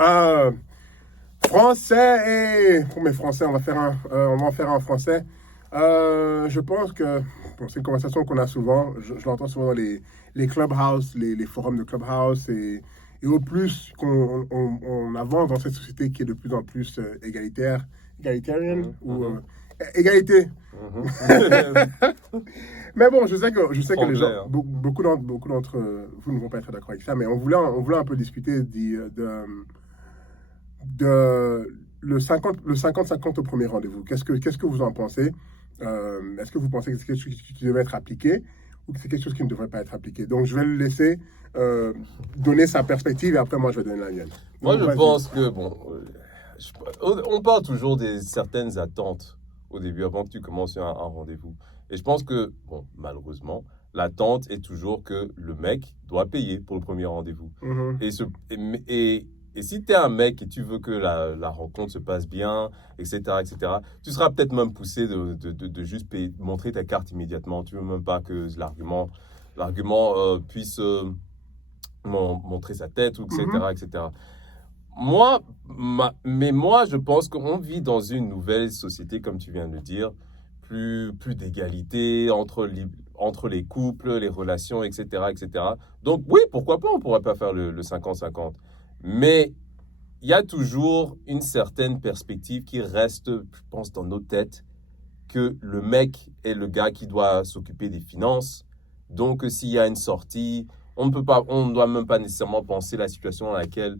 Euh, Français et... Pour mes français, on va en faire un français. Je pense que bon, c'est une conversation qu'on a souvent. Je l'entends souvent dans les clubhouse, les forums de clubhouse et au plus qu'on avance dans cette société qui est de plus en plus égalitaire, égalitarian Mhm, ou mhm, égalité. mhm. Mais bon, je sais que les Anglais, gens, hein. beaucoup d'entre vous ne vont pas être d'accord avec ça, mais on voulait un peu discuter le 50-50 au premier rendez-vous. Qu'est-ce que vous en pensez? Est-ce que vous pensez que c'est quelque chose qui devait être appliqué ou que c'est quelque chose qui ne devrait pas être appliqué? Donc, je vais le laisser euh, donner sa perspective et après, moi, je vais donner la mienne. Moi, Donc, je vas-y. pense que, bon, je- on parle toujours des certaines attentes au début, avant que tu commences un rendez-vous. Et je pense que, bon, malheureusement, l'attente est toujours que le mec doit payer pour le premier rendez-vous. Mhm. Et, ce, et si tu es un mec et tu veux que la rencontre se passe bien, etc., tu seras peut-être même poussé de juste montrer ta carte immédiatement. Tu veux même pas que l'argument puisse montrer sa tête, ou Mhm. etc., etc. Mais moi, je pense qu'on vit dans une nouvelle société, comme tu viens de le dire, plus d'égalité entre les couples, les relations, etc., etc. Donc oui, pourquoi pas, on pourrait pas faire le 50-50. Mais il y a toujours une certaine perspective qui reste, je pense, dans nos têtes, que le mec est le gars qui doit s'occuper des finances. Donc, s'il y a une sortie, on ne doit même pas nécessairement penser la situation dans laquelle,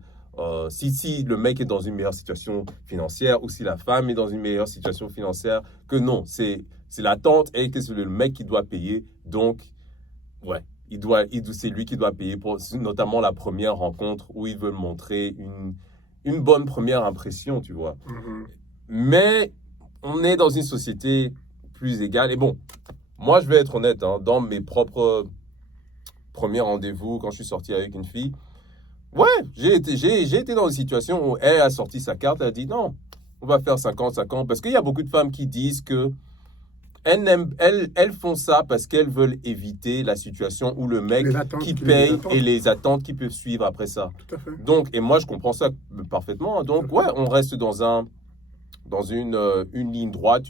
si le mec est dans une meilleure situation financière ou si la femme est dans une meilleure situation financière, que non, c'est l'attente et que c'est le mec qui doit payer. Donc, ouais, c'est lui qui doit payer pour notamment la première rencontre où il veut montrer une bonne première impression, tu vois. Mhm. Mais on est dans une société plus égale. Et bon, moi, je vais être honnête, hein, dans mes propres premiers rendez-vous, quand je suis sorti avec une fille, ouais, j'ai été dans une situation où elle a sorti sa carte, elle a dit non, on va faire 50-50. Parce qu'il y a beaucoup de femmes qui disent que elles font ça parce qu'elles veulent éviter la situation où le Les mec attentes, qui qu'il y ait des paye et attentes. les attentes qui peuvent suivre après ça. Tout à fait. Donc, et moi, je comprends ça parfaitement. Tout à Donc, ouais, fait. on reste dans une ligne droite,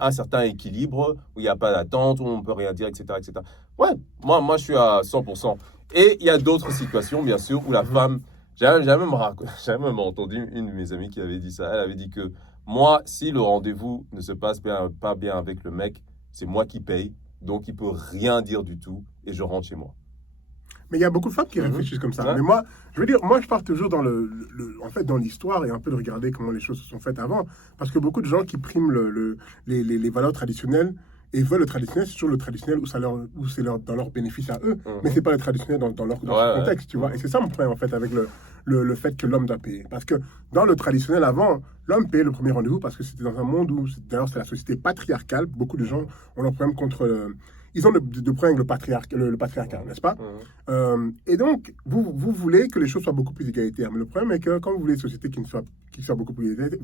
un certain équilibre où il n'y a pas d'attente, où on ne peut rien dire, etc., etc. Ouais, moi, je suis à 100%. Et il y a d'autres situations, bien sûr, où la Mhm. femme, j'avais même entendu une de mes amies qui avait dit ça. Elle avait dit que moi, si le rendez-vous ne se passe pas bien avec le mec, c'est moi qui paye, donc il peut rien dire du tout et je rentre chez moi. Mais il y a beaucoup de femmes qui Mhm. réfléchissent comme ça. Ouais. Mais moi, je veux dire, moi, je pars toujours en fait, dans l'histoire et un peu de regarder comment les choses se sont faites avant. Parce que beaucoup de gens qui priment les valeurs traditionnelles et veulent le traditionnel, c'est toujours le traditionnel où c'est dans leur bénéfice à eux. Mais Mhm. c'est pas le traditionnel Ouais, dans ce ouais. contexte, tu vois. Et Mhm. c'est ça mon problème, en fait, avec le fait que l'homme doit payer. Parce que dans le traditionnel avant, l'homme payait le premier rendez-vous parce que c'était dans un monde où, d'ailleurs, c'est la société patriarcale. Beaucoup de gens ont leur problème contre. Ils ont de problème avec le patriarcat, Mhm. n'est-ce pas? Mhm. Et donc, vous voulez que les choses soient beaucoup plus égalitaires. Mais le problème est que quand vous voulez une société qui soit beaucoup plus égalitaire,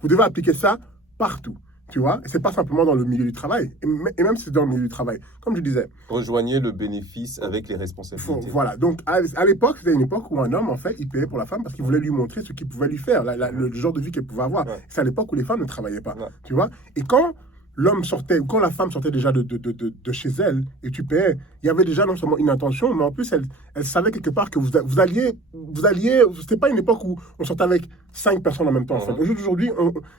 vous devez appliquer ça partout. Tu vois? Et c'est pas simplement dans le milieu du travail. Et même si c'est dans le milieu du travail. Comme je disais, Rejoignez le bénéfice avec les responsabilités. voilà. Donc, à l'époque, c'était une époque où un homme, en fait, il payait pour la femme parce qu'il voulait lui montrer ce qu'il pouvait lui faire, Mhm. le genre de vie qu'elle pouvait avoir. Ouais, C'est à l'époque où les femmes ne travaillaient pas. ouais. Tu vois? Et quand l'homme sortait, ou quand la femme sortait déjà de chez elle et tu payais, il y avait déjà non seulement une intention, mais en plus, elle savait quelque part que c'était pas une époque où on sortait avec 5 personnes en même temps, en fait. Mhm. Aujourd'hui,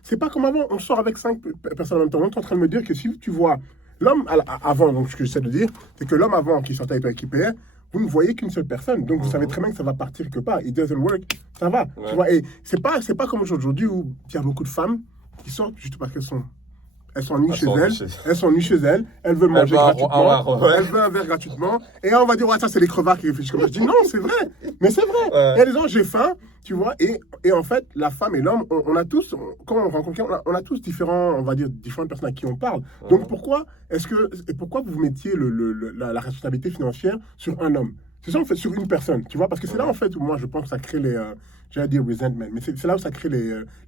c'est pas comme avant, on sort avec 5 personnes en même temps. Donc, tu es en train de me dire que si tu vois l'homme avant, donc ce que j'essaie de dire, c'est que l'homme avant qui sortait avec toi et qui payait, vous ne voyez qu'une seule personne. Donc, vous savez Mhm. très bien que ça va partir quelque part. It doesn't work, ça va. Tu Ouais. vois, et c'est pas comme aujourd'hui où il y a beaucoup de femmes qui sortent juste parce qu'elles s'ennuient Elles chez sont elles, nichées. elles veulent Elle manger veut gratuitement, ouais. elles veulent un verre gratuitement, et là on va dire, ouais, ça c'est les crevards qui réfléchissent comme ça. Je dis, non, c'est vrai, mais c'est vrai. Il y a Ouais. des gens, j'ai faim, tu vois, et en fait, la femme et l'homme, on a tous, quand on rencontre quelqu'un, on a tous différents, on va dire, différentes personnes à qui on parle. Donc Mhm. pourquoi vous mettiez la responsabilité financière sur un homme? C'est ça, en fait, sur une personne, tu vois, parce que c'est là, en Mhm. fait, où moi, je pense que ça crée j'allais dire resentment, mais c'est là où ça crée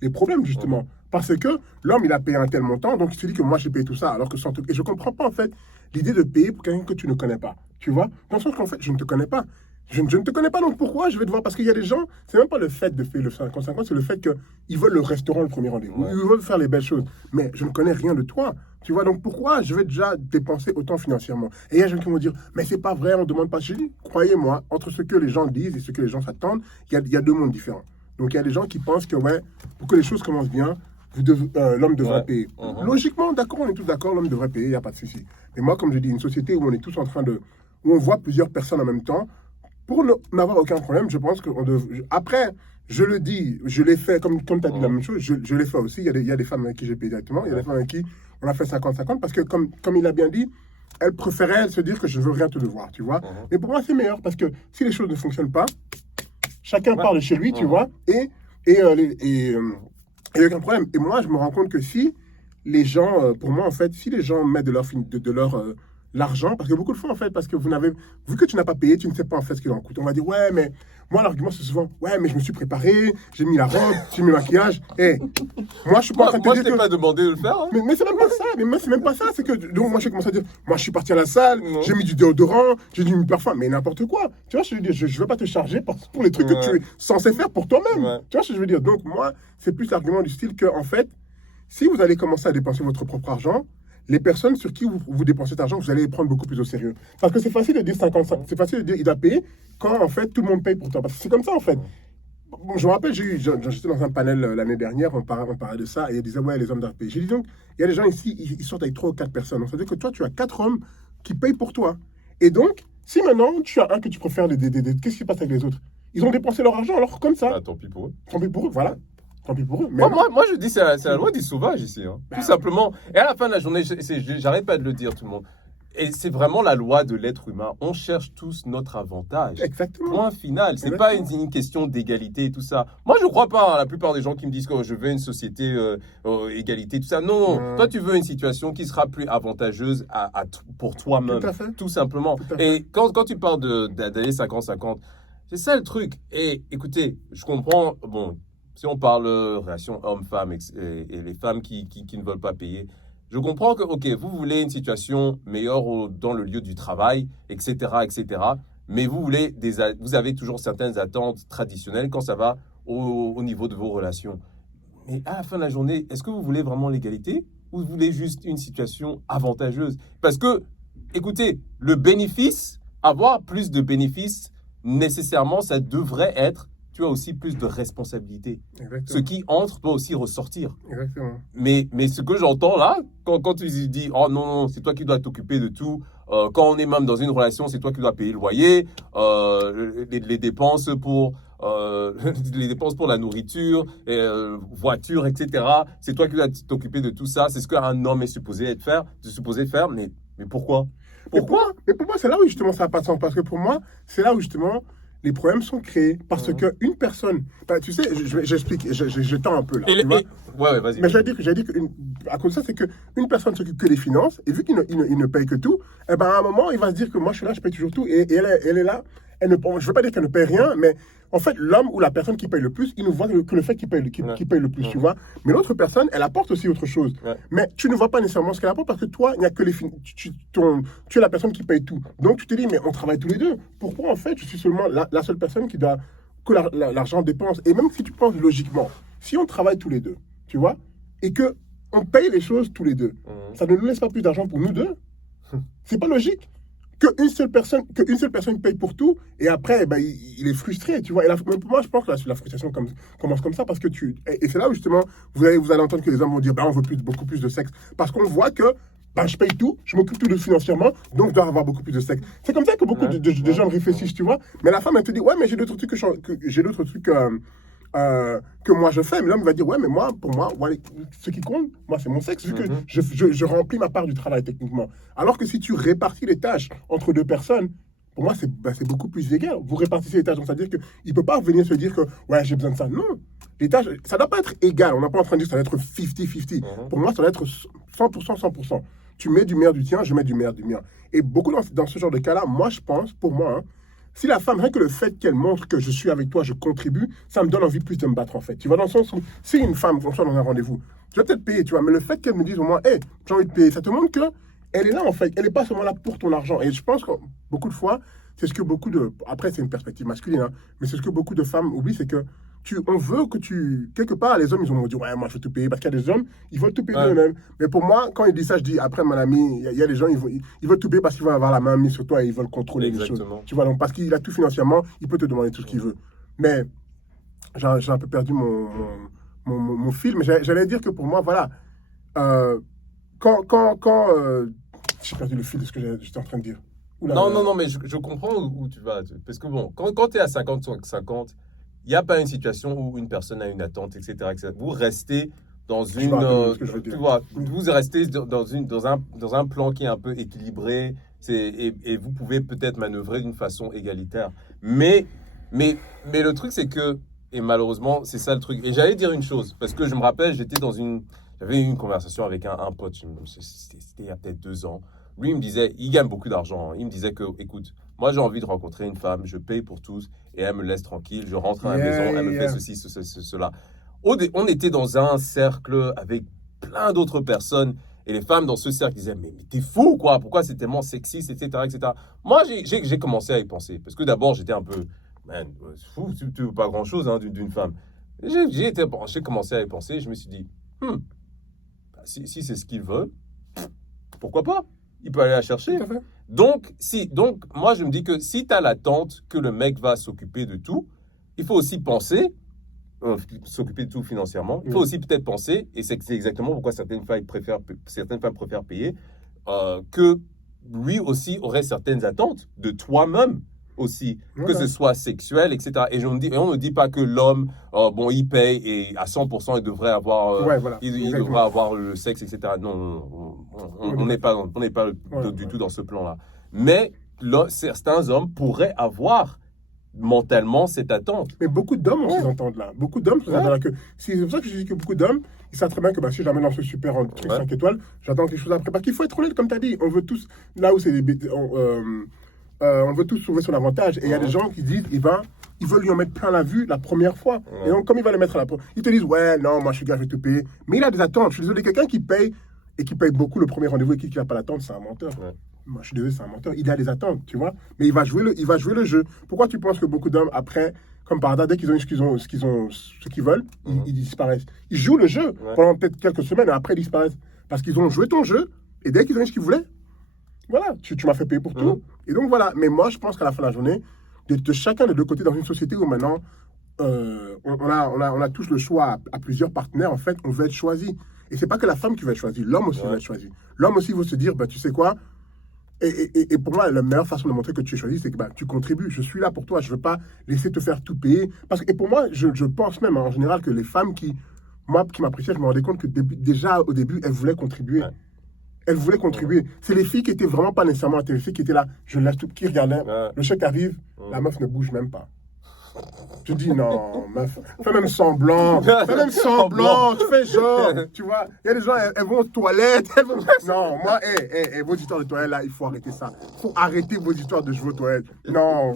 les problèmes, justement. Mhm. Parce que l'homme, il a payé un tel montant, donc il se dit que moi, j'ai payé tout ça, alors que et je comprends pas, en fait, l'idée de payer pour quelqu'un que tu ne connais pas, tu vois. Dans le sens qu'en fait, je ne te connais pas. Je ne te connais pas, donc pourquoi je vais te voir? Parce qu'il y a des gens, c'est même pas le fait de faire le 50-50, c'est le fait qu'ils veulent le restaurant le premier rendez-vous. Ouais. Ils veulent faire les belles choses. Mais je ne connais rien de toi. Tu vois, donc pourquoi je vais déjà dépenser autant financièrement? Et il y a des gens qui vont dire, mais c'est pas vrai, on ne demande pas. Je dis, croyez-moi, entre ce que les gens disent et ce que les gens s'attendent, il y a deux mondes différents. Donc il y a des gens qui pensent que, ouais, pour que les choses commencent bien, l'homme devrait Ouais. payer. Logiquement, d'accord, on est tous d'accord, l'homme devrait payer, il n'y a pas de souci. Mais moi, comme je dis, une société où on est tous en train de... où on voit plusieurs personnes en même temps, pour n'avoir aucun problème, je pense qu'on devrait... Après, je le dis, je l'ai fait, comme tu as dit la même chose, je l'ai fait aussi. Il y a des femmes avec qui j'ai payé directement, il y a des femmes avec qui on a fait 50-50, parce que comme il a bien dit, elle préférait se dire que je ne veux rien te devoir, tu vois. Mais pour moi, c'est meilleur, parce que si les choses ne fonctionnent pas, chacun part de chez lui, tu vois, et il n'y a aucun problème. Et moi, je me rends compte que si les gens, pour moi, en fait, si les gens mettent de leur l'argent, parce que beaucoup de fois, en fait, parce que vu que tu n'as pas payé, tu ne sais pas en fait ce qu'il en coûte. On va dire, ouais, mais moi, l'argument, c'est souvent, ouais, mais je me suis préparé, j'ai mis la robe, j'ai mis le maquillage. Et moi, je suis pas en train de te Moi, je dire t'ai que... pas demandé de le faire. Hein. Mais c'est même pas ça, mais moi, c'est même pas ça. C'est que, donc, moi, j'ai commencé à dire, moi, je suis parti à la salle, Non. j'ai mis du déodorant, j'ai mis du parfum, mais n'importe quoi. Tu vois, je veux dire, je veux pas te charger pour les trucs que tu es censé faire pour toi-même. Ouais. Tu vois ce que je veux dire? Donc, moi, c'est plus l'argument du style que, en fait, si vous allez commencer à dépenser votre propre argent, les personnes sur qui vous dépensez cet argent, vous allez les prendre beaucoup plus au sérieux. Parce que c'est facile de dire 55, c'est facile de dire il doit payer quand en fait tout le monde paye pour toi. Parce que c'est comme ça en fait. Bon, je me rappelle, j'étais dans un panel l'année dernière, on parlait de ça, et il disait ouais, les hommes doivent payer. J'ai dit donc, il y a des gens ici, ils sortent avec 3 ou 4 personnes. Donc ça veut dire que toi, tu as 4 hommes qui payent pour toi. Et donc, si maintenant tu as un que tu préfères, qu'est-ce qui se passe avec les autres? Ils ont dépensé leur argent, alors comme ça. Ah, tant pis pour eux. Tant pis pour eux, voilà. Tant pis pour eux. Mais Moi, je dis, c'est la loi du sauvage ici. Hein. Tout simplement. Et à la fin de la journée, j'arrête pas de le dire, tout le monde. Et c'est vraiment la loi de l'être humain. On cherche tous notre avantage. exactement. Point final. C'est pas une question d'égalité et tout ça. Moi, je crois pas à la plupart des gens qui me disent que je veux une société égalité, tout ça. Non. Toi, tu veux une situation qui sera plus avantageuse pour toi-même. Tout à fait. Tout simplement. Tout à fait. Et quand tu parles d'aller 50-50, c'est ça le truc. Et écoutez, je comprends. Bon, si on parle relation homme-femme et les femmes qui ne veulent pas payer, je comprends que, ok, vous voulez une situation meilleure dans le lieu du travail, etc., etc., mais vous avez toujours certaines attentes traditionnelles quand ça va au niveau de vos relations. Mais à la fin de la journée, est-ce que vous voulez vraiment l'égalité ou vous voulez juste une situation avantageuse? Parce que, écoutez, le bénéfice, avoir plus de bénéfices, nécessairement, ça devrait être, tu as aussi plus de responsabilités. Exactement. Ce qui entre peut aussi ressortir. Exactement. Mais ce que j'entends là, quand tu dis, oh non, c'est toi qui dois t'occuper de tout, quand on est même dans une relation, c'est toi qui dois payer le loyer, les dépenses pour... les dépenses pour la nourriture, voiture, etc. C'est toi qui dois t'occuper de tout ça. C'est ce qu'un homme est supposé faire. Mais pourquoi? Mais pour moi, c'est là où justement ça n'a pas de sens. Parce que pour moi, c'est là où justement les problèmes sont créés. Parce qu'une personne. Bah, tu sais, j'explique, je tends un peu là. Tu vois? Ouais, vas-y. Mais j'allais dire que à cause de ça, c'est qu'une personne s'occupe que des finances. Et vu qu'il ne paye que tout, eh ben, à un moment, il va se dire que moi, je suis là, je paye toujours tout. Et elle est là. Je ne veux pas dire qu'elle ne paye rien, mais en fait, l'homme ou la personne qui paye le plus, il ne voit que le fait qu'il paye le plus, tu vois. Mais l'autre personne, elle apporte aussi autre chose. Ouais. Mais tu ne vois pas nécessairement ce qu'elle apporte parce que toi, il n'y a que les tu es la personne qui paye tout. Donc tu te dis, mais on travaille tous les deux. Pourquoi en fait, je suis seulement la seule personne qui doit que l'argent dépense? Et même si tu penses logiquement, si on travaille tous les deux, tu vois, et que on paye les choses tous les deux, ça ne nous laisse pas plus d'argent pour nous deux. C'est pas logique. Qu'une seule personne paye pour tout et après ben, il est frustré, tu vois. Et pour moi, je pense que la frustration commence comme ça parce que et c'est là où justement vous allez entendre que les hommes vont dire ben, on veut beaucoup plus de sexe parce qu'on voit que ben, je paye tout, je m'occupe tout de financièrement, donc je dois avoir beaucoup plus de sexe. C'est comme ça que beaucoup de gens réfléchissent, tu vois. Mais la femme elle te dit ouais mais j'ai d'autres trucs que moi je fais, mais l'homme va dire ouais mais pour moi ouais, ce qui compte moi c'est mon sexe vu que je remplis ma part du travail techniquement, alors que si tu répartis les tâches entre deux personnes, pour moi c'est beaucoup plus égal. Vous répartissez les tâches, donc c'est à dire qu'il ne peut pas venir se dire que ouais j'ai besoin de ça, non, les tâches ça ne doit pas être égal, on n'est pas en train de dire que ça doit être 50-50, pour moi ça doit être 100%. Tu mets du meilleur du tien, je mets du meilleur du mien, et beaucoup dans ce genre de cas là, moi je pense, pour moi si la femme, rien que le fait qu'elle montre que je suis avec toi, je contribue, ça me donne envie plus de me battre en fait. Tu vois, dans le sens où, si une femme, on soit dans un rendez-vous, je vais peut-être payer, tu vois, mais le fait qu'elle me dise au moins, hey, j'ai envie de payer, ça te montre qu'elle est là en fait. Elle n'est pas seulement là pour ton argent. Et je pense que beaucoup de fois, c'est ce que beaucoup de... Après, c'est une perspective masculine, hein, mais c'est ce que beaucoup de femmes oublient, c'est que on veut que tu... Quelque part, les hommes, ils ont dit, ouais, moi, je veux tout payer. Parce qu'il y a des hommes, ils veulent tout payer Ouais. eux-mêmes. Mais pour moi, quand ils disent ça, je dis, après, mon ami, il y a des gens, ils veulent tout payer parce qu'ils veulent avoir la main mise sur toi et ils veulent contrôler les choses. Exactement. Tu vois, donc, parce qu'il a tout financièrement, il peut te demander tout ce qu'il veut. Mais j'ai un peu perdu mon fil. Mais j'allais dire que pour moi, voilà, j'ai perdu le fil de ce que j'étais en train de dire. Oula, Non, mais je comprends où tu vas. Parce que bon, quand tu es à 50-50, il n'y a pas une situation où une personne a une attente, etc. Vous restez dans une. ce que je veux dire. Tu vois, vous restez dans un plan qui est un peu équilibré et vous pouvez peut-être manœuvrer d'une façon égalitaire. Mais le truc, c'est que, et malheureusement, c'est ça le truc. Et j'allais dire une chose, parce que je me rappelle, j'avais eu une conversation avec un pote, c'était il y a peut-être 2 ans. Lui, il me disait, il gagne beaucoup d'argent, hein. Il me disait que, écoute, moi j'ai envie de rencontrer une femme, je paye pour tous et elle me laisse tranquille, je rentre à la maison, elle me fait ceci, cela. On était dans un cercle avec plein d'autres personnes et les femmes dans ce cercle disaient, mais t'es fou quoi, pourquoi c'est tellement sexiste, etc., etc. Moi, j'ai commencé à y penser parce que d'abord j'étais un peu, man, fou, tu veux pas grand-chose hein, d'une femme. J'ai commencé à y penser, je me suis dit, si c'est ce qu'il veut, pourquoi pas? Il peut aller la chercher. Tout à fait. Donc, moi, je me dis que si tu as l'attente que le mec va s'occuper de tout, il faut aussi penser, s'occuper de tout financièrement, il faut aussi peut-être penser, et c'est exactement pourquoi certaines femmes préfèrent payer, que lui aussi aurait certaines attentes de toi-même aussi, que ce soit sexuel, etc. Et on ne dit pas que l'homme, il paye et à 100% il devrait avoir, il devrait avoir le sexe, etc. Non, on n'est pas du tout dans ce plan-là. Mais certains hommes pourraient avoir mentalement cette attente. Mais beaucoup d'hommes ont ces attentes-là. Beaucoup d'hommes ont ces attentes-là. C'est pour ça que je dis que beaucoup d'hommes, ils savent très bien que si j'amène dans ce super truc 5 étoiles, j'attends quelque chose après. Parce qu'il faut être honnête, comme tu as dit. On veut tous, là où c'est on veut tous trouver son avantage. Et il y a des gens qui disent, ils veulent lui en mettre plein la vue la première fois. Et donc, comme il va le mettre à la première, ils te disent, ouais, non, moi je suis gars, je vais te payer. Mais il a des attentes. Je suis désolé, quelqu'un qui paye et qui paye beaucoup le premier rendez-vous et qui n'a pas l'attente, c'est un menteur. Moi, je suis désolé, c'est un menteur. Il a des attentes, tu vois. Mais il va jouer le jeu. Pourquoi tu penses que beaucoup d'hommes, après, comme par hasard, dès qu'ils ont ce qu'ils veulent, ils disparaissent. Ils jouent le jeu pendant peut-être quelques semaines et après ils disparaissent. Parce qu'ils ont joué ton jeu et dès qu'ils ont eu ce qu'ils voulaient, voilà, tu m'as fait payer pour tout. Et donc voilà. Mais moi, je pense qu'à la fin de la journée, de chacun des deux côtés, dans une société où maintenant, on a tous le choix à plusieurs partenaires, en fait, on veut être choisi. Et c'est pas que la femme qui va être choisie, l'homme aussi va être choisi. L'homme aussi veut se dire, tu sais quoi, et pour moi, la meilleure façon de montrer que tu es choisi, c'est que tu contribues. Je suis là pour toi. Je ne veux pas laisser te faire tout payer. Et pour moi, je pense même en général que les femmes qui m'appréciaient, je me rendais compte que déjà au début, elles voulaient contribuer. Elles voulaient contribuer. C'est les filles qui étaient vraiment pas nécessairement intéressées, qui étaient là, je laisse tout, qui regardaient. Le chèque arrive, la meuf ne bouge même pas. Tu dis non, meuf, fais même semblant, tu fais genre, tu vois. Il y a des gens, elles vont aux toilettes, Non, moi, vos histoires de toilettes là, il faut arrêter ça. Il faut arrêter vos histoires de je vais aux toilettes. Non.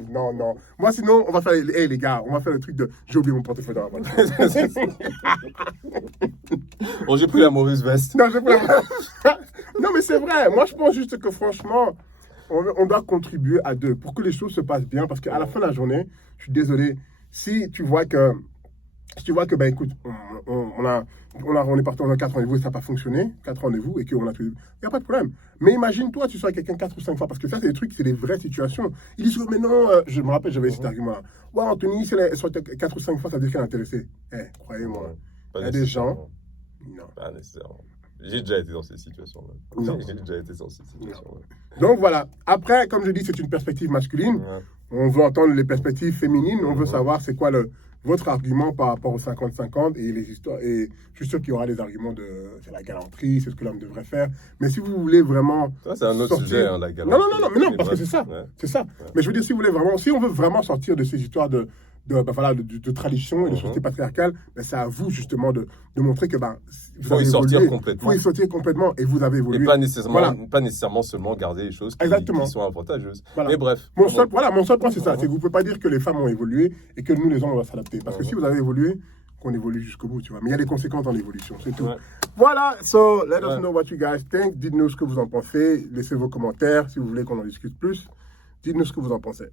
Moi, sinon, on va faire, les gars, on va faire le truc de j'ai oublié mon portefeuille dans la voiture. Bon, j'ai pris la mauvaise veste. Non, mais c'est vrai. Moi, je pense juste que franchement, on doit contribuer à deux pour que les choses se passent bien. Parce qu'à la fin de la journée, je suis désolé, si tu vois que, écoute, on est parti dans 4 rendez-vous et ça n'a pas fonctionné, 4 rendez-vous et qu'on a tout, il n'y a pas de problème. Mais imagine-toi, tu sois avec quelqu'un 4 ou 5 fois, parce que ça, c'est des trucs, c'est des vraies situations. Ils disent, mais non, je me rappelle, j'avais cet argument-là. Ouais, Anthony, si elle soit 4 ou 5 fois, ça veut dire qu'elle est intéressée. Croyez-moi, il y a des gens. Non. Pas nécessairement. J'ai déjà été dans ces situations-là. Donc voilà. Après, comme je dis, c'est une perspective masculine. On veut entendre les perspectives féminines. On veut savoir c'est quoi votre argument par rapport aux 50-50 et les histoires. Et je suis sûr qu'il y aura des arguments de c'est la galanterie, c'est ce que l'homme devrait faire. Mais si vous voulez vraiment. Ça, c'est un autre sujet, hein, la galanterie. Non, mais non, parce que c'est ça. C'est ça. Mais je veux dire, si on veut vraiment sortir de ces histoires de tradition et de société patriarcale, c'est à vous justement de montrer que il faut y sortir complètement. Il faut y sortir complètement et vous avez évolué. Et pas nécessairement seulement garder les choses qui sont avantageuses. Voilà. Mais bref. Mon seul point, c'est ça. C'est que vous ne pouvez pas dire que les femmes ont évolué et que nous, les hommes, on va s'adapter. Parce que si vous avez évolué, qu'on évolue jusqu'au bout, tu vois. Mais il y a des conséquences dans l'évolution, c'est tout. Voilà, so let us know what you guys think. Dites-nous ce que vous en pensez. Laissez vos commentaires si vous voulez qu'on en discute plus. Dites-nous ce que vous en pensez.